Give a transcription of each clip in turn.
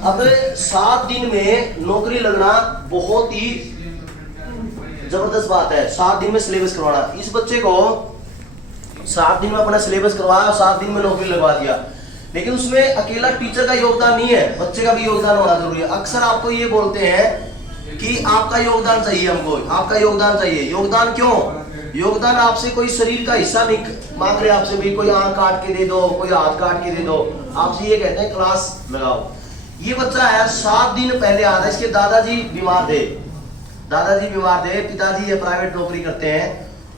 अब 7 दिन में नौकरी लगना बहुत ही जबरदस्त बात है। 7 दिन में सिलेबस करवाना, इस बच्चे को 7 दिन में अपना सिलेबस करवाया, 7 दिन में नौकरी लगवा दिया। लेकिन उसमें अकेला टीचर का योगदान नहीं है, बच्चे का भी योगदान होना जरूरी है। अक्सर आपको ये बोलते हैं कि आपका योगदान चाहिए, हमको आपका योगदान चाहिए। योगदान क्यों? योगदान आपसे कोई शरीर का हिस्सा नहीं मांग रहे, आपसे भी कोई आंख काट के दे दो, कोई हाथ काट के दे दो, आपसे ये कहते हैं क्लास लगाओ। ये बच्चा है 7 दिन पहले आया था, इसके दादाजी बीमार थे, पिताजी ये प्राइवेट नौकरी करते हैं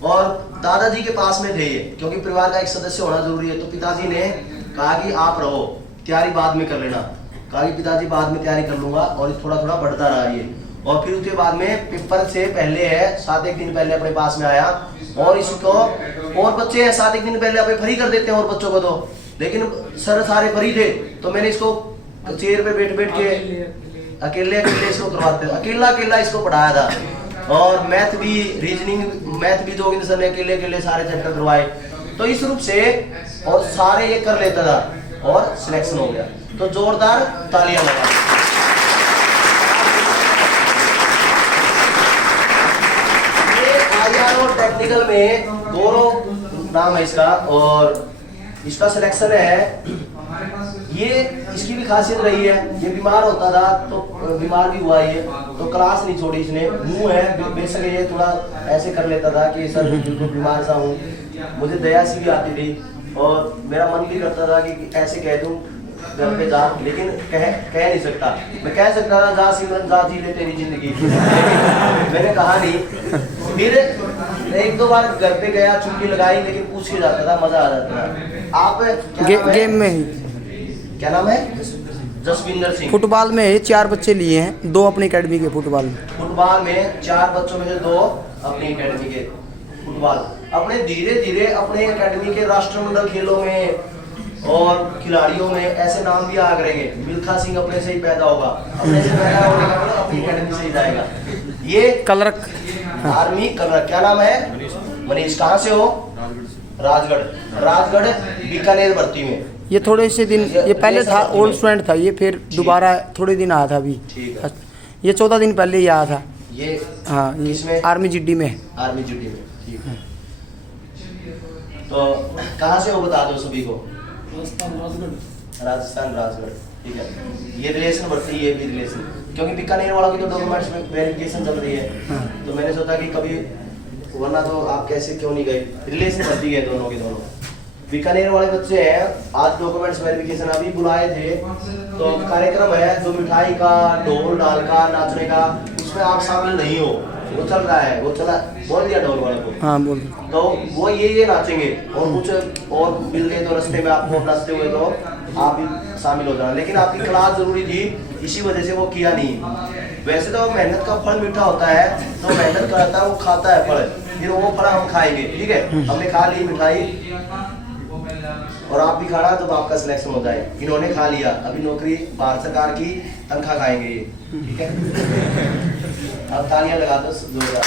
और दादाजी के पास में थे ये, क्योंकि परिवार का एक सदस्य होना जरूरी है। तो पिताजी ने कहा कि आप रहो, तैयारी बाद में कर लेना। कहा कि पिताजी बाद में तैयारी कर लूंगा, और थोड़ा थोड़ा बढ़ता रहा ये। और फिर उसके बाद में पेपर से पहले है 7 दिन पहले अपने पास में आया, और इसको और बच्चे हैं 7 दिन पहले अपने फ्री कर देते हैं और बच्चों को, तो लेकिन सर सारे फ्री थे, तो मैंने इसको चेयर पे बैठ के अकेले इसको करवाते, अकेला इसको पढ़ाया था। और मैथ भी, रीजनिंग मैथ भी जोगिंदर सर ने अकेले सारे चैप्टर करवाए। तो इस रूप से और सारे ये कर लेता था और सिलेक्शन हो गया। तो जोरदार तालियां लगा। ये आईआर और टेक्निकल में दोनों नाम है इसका, और इसका सिलेक्शन है। ये इसकी भी खासियत रही है, ये बीमार होता था तो बीमार भी हुआ ये, तो क्लास नहीं छोड़ी इसने। मुंह है बेशक ये थोड़ा ऐसे कर लेता था कि सर बिल्कुल बीमार सा हूँ, मुझे दया सी भी आती थी और मेरा मन भी करता था कि ऐसे कह दूं घर पे जा, लेकिन कह नहीं सकता। मैं कह सकता था जा सिमरन जा, जी ले तेरी जिंदगी, मैंने कहा नहीं। फिर 1-2 बार घर पे गया, छुट्टी लगाई, लेकिन पूछ के जाता था, मजा आ जाता था। आप गेम में ही क्या नाम है? जसविंदर सिंह। फुटबॉल में 4 बच्चे लिए हैं, 2 अपनी एकेडमी के फुटबॉल में 4 बच्चों में से 2 अपनी एकेडमी के फुटबॉल। अपने धीरे अपने एकेडमी के राष्ट्रमंडल खेलों में और खिलाड़ियों में ऐसे नाम भी आ करेंगे। मिल्खा सिंह अपने से ही पैदा होगा, अपने से पैदा होने का मतलब अपनी एकेडमी से ही जाएगा। ये कलरक आर्मी कलरक, क्या नाम है? मनीष। कहाँ से हो? राजगढ़ बीकानेर भर्ती में। ये थोड़े से दिन, ये पहले था ओल्ड स्टूडेंट था ये, फिर दोबारा थोड़े दिन आया था अभी। ये 14 दिन पहले ही आया था ये। हाँ, इसमें आर्मी जिड्डी में। ठीक है। तो कहाँ से हो बता दो सभी को? राजस्थान राजगढ़, ठीक है। ये रिलेशन बढ़ती है, ये भी रिलेशन, क्योंकि बीकानेर वालों की तो डॉक्यूमेंट्स में वेरिफिकेशन चल रही है। तो मैंने सोचा कि कभी, वरना तो आप कैसे क्यों नहीं गए, रिलेशन बढ़ती है दोनों के दोनों। बीकानेर वाले बच्चे हैं, आज डॉक्यूमेंट्स वेरिफिकेशन अभी बुलाए थे, तो कार्यक्रम है जो मिठाई का, ढोल डाल का, नाचने का, उसमें आप शामिल नहीं हो। वो चल रहा है, वो चला, बोल दिया ढोल वाले को। हाँ बोल। तो वो ये नाचेंगे, और कुछ और मिल गए तो रास्ते में आपको नाचते हुए, तो आप भी शामिल हो जाना। लेकिन आपकी क्लास जरूरी थी, इसी वजह से वो किया नहीं। वैसे तो मेहनत का फल मीठा होता है, तो मेहनत करता है वो खाता है फल, फिर वो फल हम खाएंगे, ठीक है। हमने खा ली मिठाई, और आप भी खाना जब आपका सिलेक्शन हो जाए। इन्होंने खा लिया, अभी नौकरी भारत सरकार की, तनख्वाह खाएंगे ये, ठीक है। अब तालियां लगा दो जोरदार।